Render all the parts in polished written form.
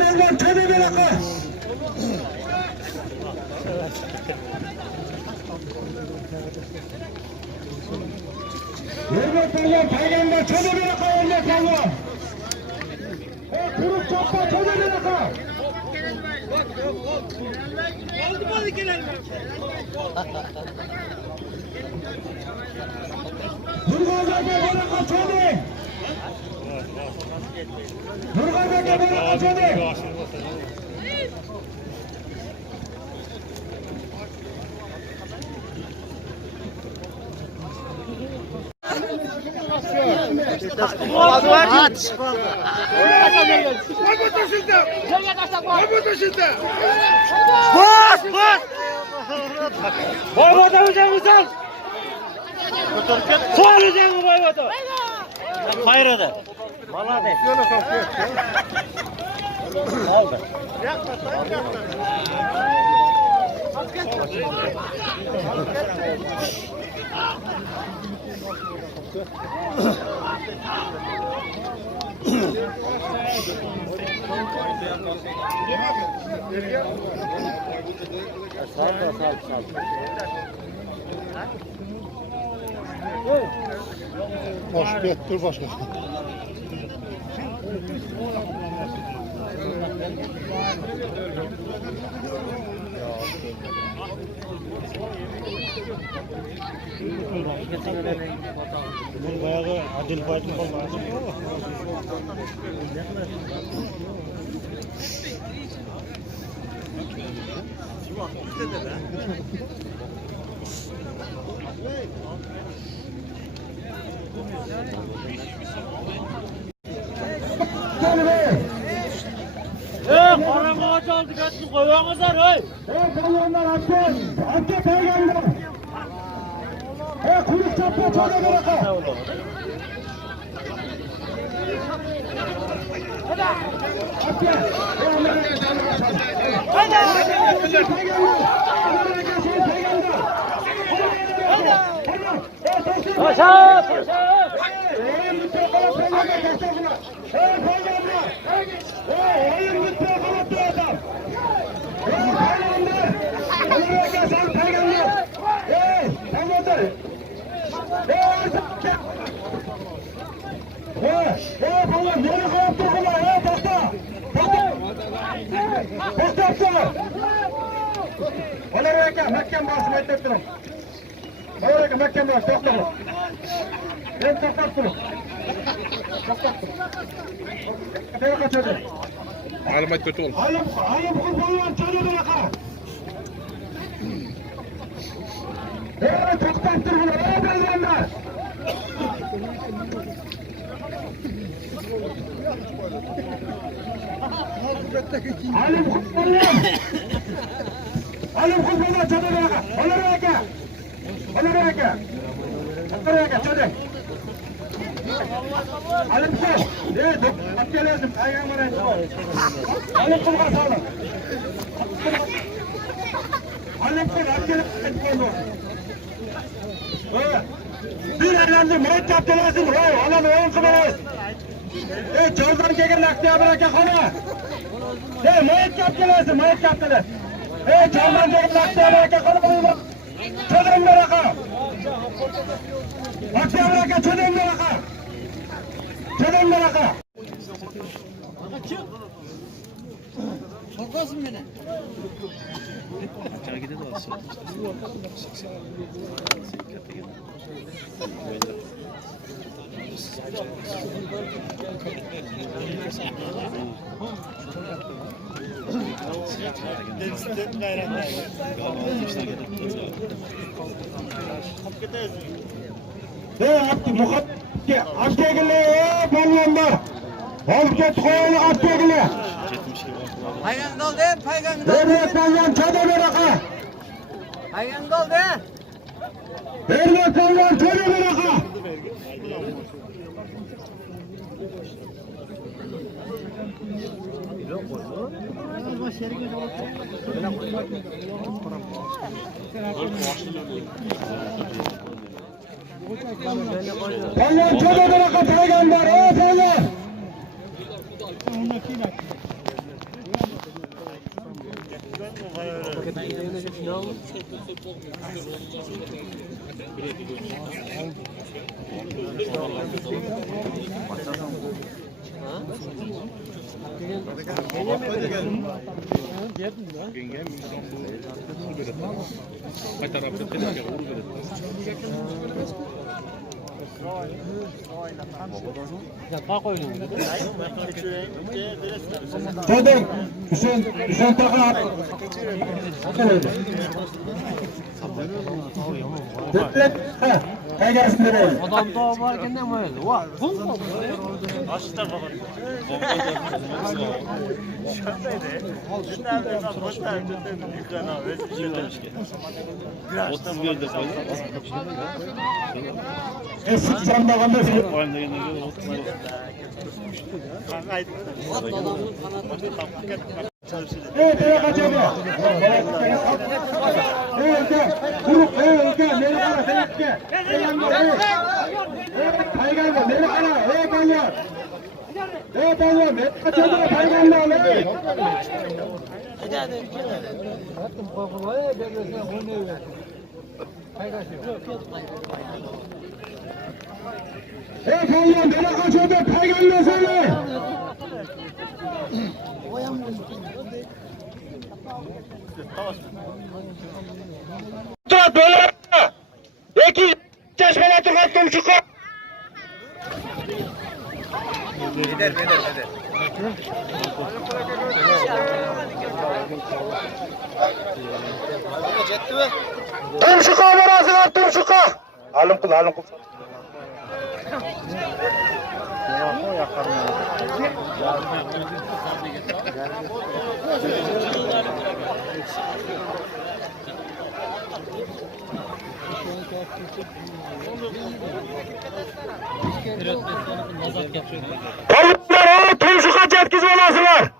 Belman çocuğu bırakı. Belman paygamber çocuğu bırakı. Belman. Kurup çapma çocuğu bırakı. Oldu mu gelen? Nurgaz'da bırakı çocuğu. Nurgaz'da bırakı çocuğu. Boyvata hocamızın. Soğan hocamı boyvata. Hayırdır. Malade. Oldu. Sağ. Boş bir dur başka. Bu bayağı adil baydım olmaz. Karan ağaç aldık ettik koyamazlar hey. Kalyanlar Hakkı peygamber. Kuyruk çapma çocuğu bırakı. Paşa. Mahkem basım etmek durun. Mahkem basım topladım. Ben toplattım. Ne kaçırdı? Malumat kötü oldu. Halim kurbanlar çocuğu bırakın. Toplattır bunu. Belirlenler. Halim kurbanlar. Halim kurbanlar çocuğu bırakın. Oraya çocuğu. Halim kur. Atke lazım. Ayağım oraya. Halim kur basalım. Halim kur. Atke lazım. Bir ellendi. Murat yaptı lazım. Alan oyun kıvırız. Çordan kegen aktiya bırakın hala. Murat yaptı lazım. Çordan kegen aktiya bırakın hala. Çocuğum bırakın. Aktiya bırakın çocuğum bırakın. Çocuğum bırakın. Sokasın beni. Paygan doldu, paygan doldu. Paygan çocuğu bırakın. Paygan doldu. Paygan çocuğu bırakın. Palvon çoda bunaqa payg'ambar, ey palvon. Çoda Hüseyin Taqa. Qaygasini beradi. Odam topib borganda ham bo'ladi. Va, pul Aşılar bakın. Otuz verdi koydu. Sıkacağım da kaldı. Aynı yerine 30 verdi. Evet, evet, kaçırdı. Evet, grup, evet, nereye kadar sen gitme. Evet, payganlar, nereye kadar, evet, payganlar. Evet, payganlar, kaçırdı, payganlar, evet. Evet, payganlar, nereye kaçırdı, payganlar söyle. Böyle iki çeşmede tıkat tumşuka. Tumşuka burasılar tumşuka. Alın kul, alın kul. Palvonlar tumşuka yetkizib olasizlar.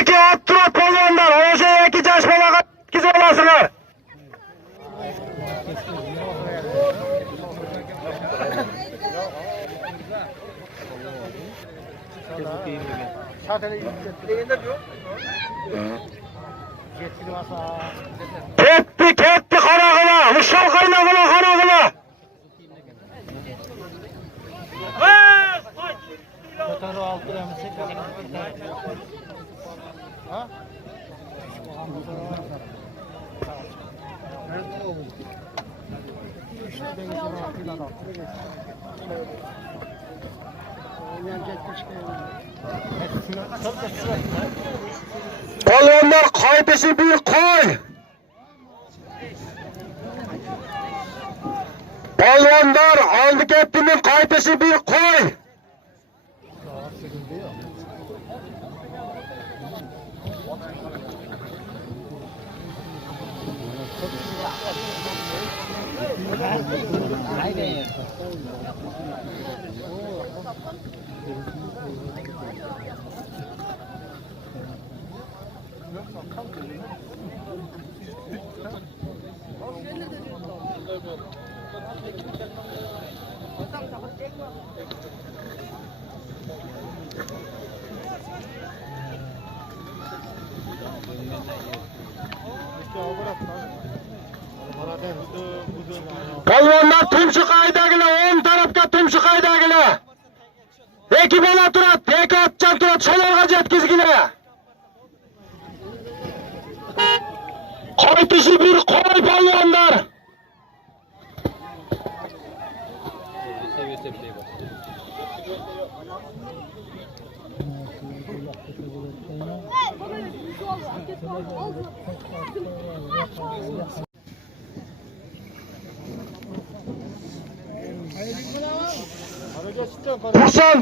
Iki at turib palvonlar, o'sha iki jashmalaga yetkizib olasizlar. Ketdi qarag'ila, ushal qaynag'ila qarag'ila. ko'tarib olib turamiz. Ha? Palvonlar qaytishi bir qo'y. Palvonlar oldi ketdining qaytishi bir qo'y. Palvonlar tumshuq haydagilar, o'ng tarafga tumshuq haydagilar. Iki bola turadi, iki otchan turadi, sho'larga yetkizgilar. Qaytishi bir qo'y palvonlar.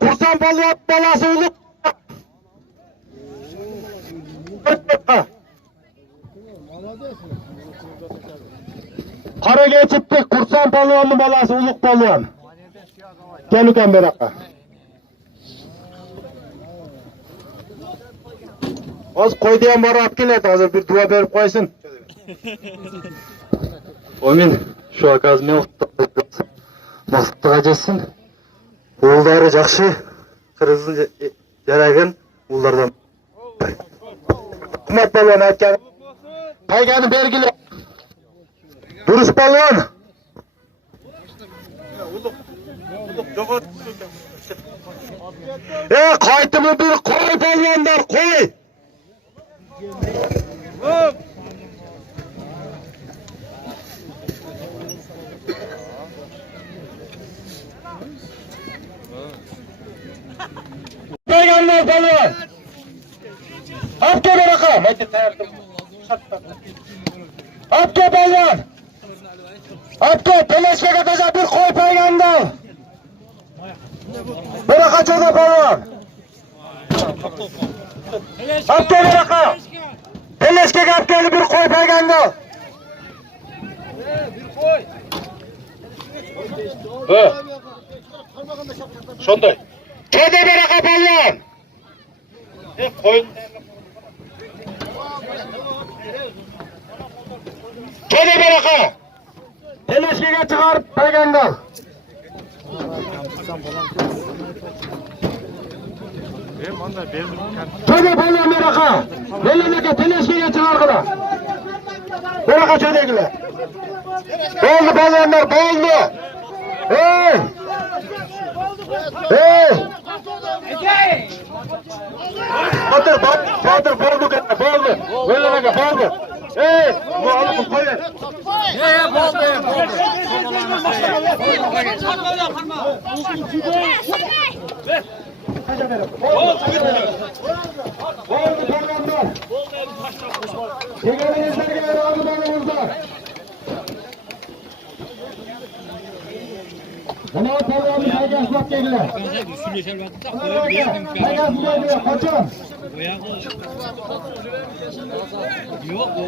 Kursan palvon balası ulug'. Qaraga chiqdi, Kursan palvonning balasi ulug' palvon. Kel ukam bu yoqqa. Hozir qo'ydi ham borib keladi, hozir bir duo berib qo'ysin. Amin. Şu akazme maqsadga jetsin. Uldары жақсы, қырғыздың жарайған улардан. Қымат балуан айтқан. Қайғаны бергілі. Дұрыс балуан. Қайтымы бір қой балуандар, қой. Peygamber balon. Apke baraka. Apke balon. Apke teleşke katacak bir koy peygamber. Baraka çoda balon. Apke baraka. Teleşke kapkeli bir koy peygamber. Şonday. Çoda baraka balon. Koyun. Çoda baraka. Teleşkege çıkarıp peygamber. Çoda balon baraka. Beleneke teleşkege çıkardılar. Baraka çodagiler. Oldu balonlar, oldu. Hey! Hey! Batır, boldu kadar, boldu. Beleneke, boldu. Hey! Bu alıp koyun. Boldu peygamber. Yegenizlerge razı balonuzlar. Buna peygamber saygısızlık geldiler. Saygısızlık kaçın. Yok, o